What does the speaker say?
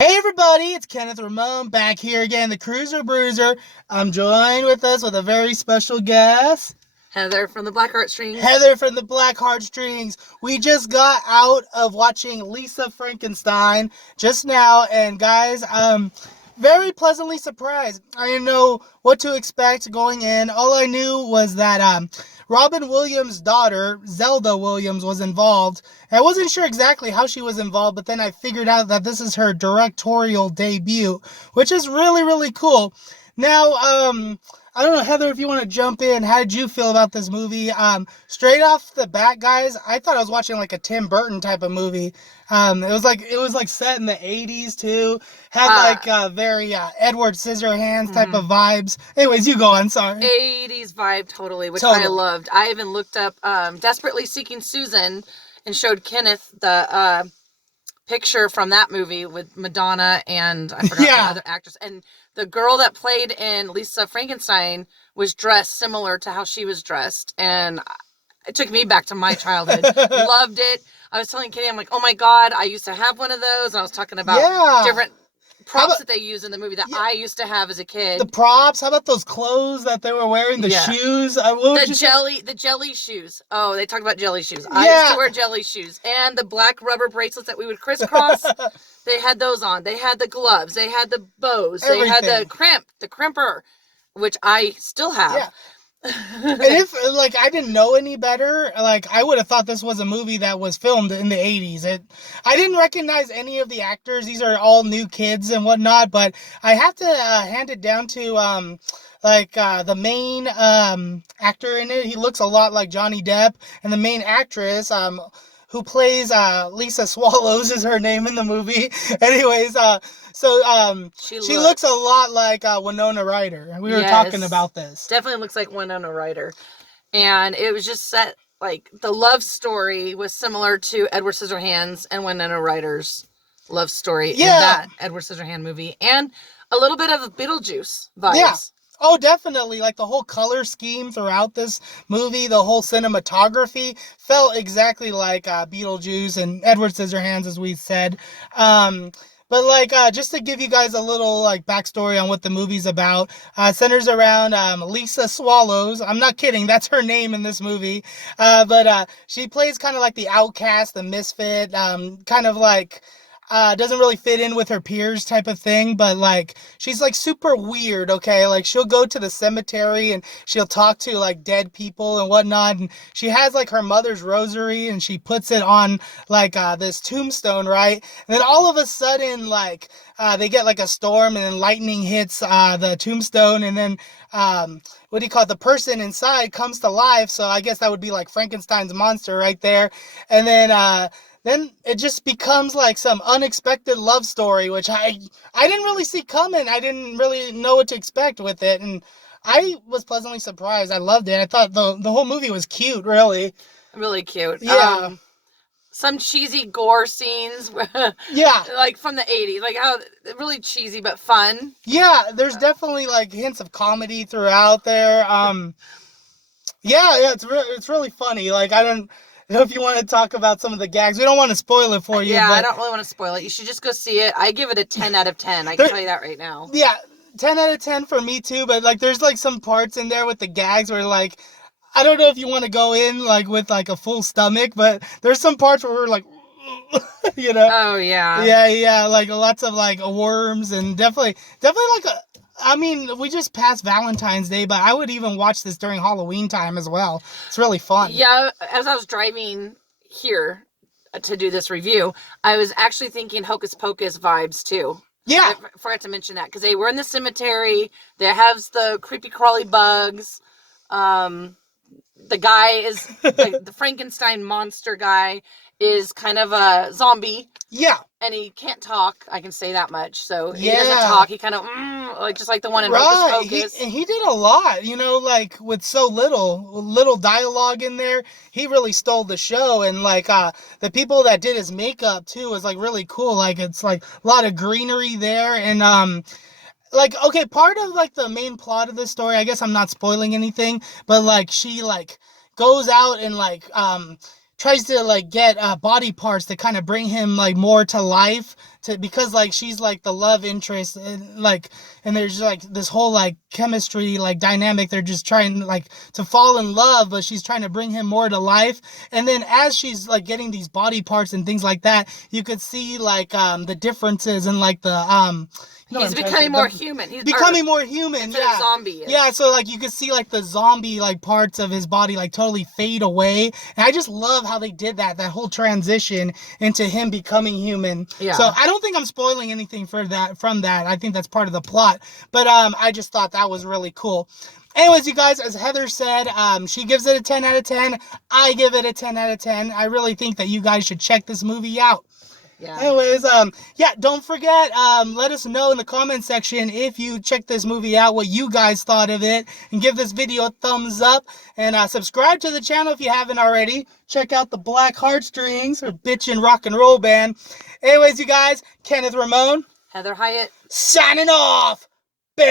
Hey everybody, it's Kenneth Ramon back here again, the Cruiser Bruiser. I'm joined with us with a very special guest. Heather from the Black Heartstrings. Heather from the Black Heartstrings. We just got out of watching Lisa Frankenstein just now, and guys, very pleasantly surprised. I didn't know what to expect going in. All I knew was that Robin Williams' daughter, Zelda Williams, was involved. I wasn't sure exactly how she was involved, but then I figured out that this is her directorial debut, which is really, really cool. Now, I don't know, Heather, if you want to jump in, how did you feel about this movie? Straight off the bat, guys, I thought I was watching like a Tim Burton type of movie. It was like set in the 80s too. Had like very Edward Scissorhands type of vibes. Anyways, you go on, sorry. 80s vibe, totally, which I loved. I even looked up Desperately Seeking Susan and showed Kenneth the picture from that movie with Madonna and I forgot the other actress. And the girl that played in Lisa Frankenstein was dressed similar to how she was dressed. And it took me back to my childhood. Loved it. I was telling Kitty, I'm like, oh my God, I used to have one of those. And I was talking about different props that they use in the movie that I used to have as a kid. The props? How about those clothes that they were wearing? The shoes? The jelly shoes. Oh, they talked about jelly shoes. I used to wear jelly shoes. And the black rubber bracelets that we would crisscross. They had those on. They had the gloves. They had the bows. Everything. They had the crimper, which I still have. Yeah. And if like I didn't know any better, like I would have thought this was a movie that was filmed in the 80s. I didn't recognize any of the actors. These are all new kids and whatnot, but I have to hand it down to the main actor in it. He looks a lot like Johnny Depp, and the main actress who plays Lisa Swallows is her name in the movie. Anyways, she looks a lot like Winona Ryder. We were talking about this. Definitely looks like Winona Ryder. And it was just set, like, the love story was similar to Edward Scissorhands and Winona Ryder's love story in that Edward Scissorhand movie. And a little bit of Beetlejuice vibes. Yeah. Oh, definitely. Like the whole color scheme throughout this movie, the whole cinematography felt exactly like Beetlejuice and Edward Scissorhands, as we said. But like, just to give you guys a little like backstory on what the movie's about, centers around Lisa Swallows. I'm not kidding, that's her name in this movie. But she plays kind of like the outcast, the misfit, kind of like doesn't really fit in with her peers type of thing, but like she's like super weird, okay? Like she'll go to the cemetery and she'll talk to like dead people and whatnot, and she has like her mother's rosary and she puts it on like this tombstone, right? And then all of a sudden like they get like a storm and then lightning hits the tombstone, and then what do you call it? The person inside comes to life. So I guess that would be like Frankenstein's monster right there. And then it just becomes like some unexpected love story, which I didn't really see coming. I didn't really know what to expect with it, and I was pleasantly surprised. I loved it. I thought the whole movie was cute, really. Really cute. Yeah. Some cheesy gore scenes. Yeah. Like from the 80s. Like how really cheesy but fun. Yeah, there's definitely like hints of comedy throughout there. Yeah, it's really funny. Like I don't know if you want to talk about some of the gags. We don't want to spoil it for you. Yeah, I don't really want to spoil it. You should just go see it. I give it a 10 out of 10. I can tell you that right now. Yeah, 10 out of 10 for me too. But like, there's like some parts in there with the gags where like, I don't know if you want to go in like with like a full stomach, but there's some parts where we're like, you know. Oh yeah. Yeah. Like lots of like worms and definitely like I mean, we just passed Valentine's Day, but I would even watch this during Halloween time as well. It's really fun. Yeah, as I was driving here to do this review, I was actually thinking Hocus Pocus vibes too. Yeah. I forgot to mention that because they were in the cemetery. They have the creepy crawly bugs. The guy is the Frankenstein monster guy is kind of a zombie. Yeah. And he can't talk. I can say that much. So he doesn't talk. He kind of like just like the one in Hocus Pocus. He did a lot, you know, like with so little dialogue in there. He really stole the show, and like the people that did his makeup too was like really cool. Like it's like a lot of greenery there, and like okay, part of like the main plot of this story. I guess I'm not spoiling anything, but like she like goes out and like tries to like get body parts to kind of bring him like more to life because like she's like the love interest, and there's like this whole like chemistry like dynamic. They're just trying like to fall in love, but she's trying to bring him more to life. And then as she's like getting these body parts and things like that, you could see like the differences and like the he's becoming more human. He's becoming more human. Yeah. A zombie. Yeah. So like you could see like the zombie like parts of his body like totally fade away. And I just love how they did that whole transition into him becoming human. Yeah. So I don't think I'm spoiling anything from that. I think that's part of the plot. But I just thought that was really cool. Anyways, you guys, as Heather said, she gives it a 10 out of 10. I give it a 10 out of 10. I really think that you guys should check this movie out. Yeah. Anyways, don't forget, let us know in the comment section if you checked this movie out, what you guys thought of it, and give this video a thumbs up, and subscribe to the channel if you haven't already. Check out the Black Heartstrings, or bitchin' rock and roll band. Anyways, you guys, Kenneth Ramon, Heather Hyatt, signing off. Big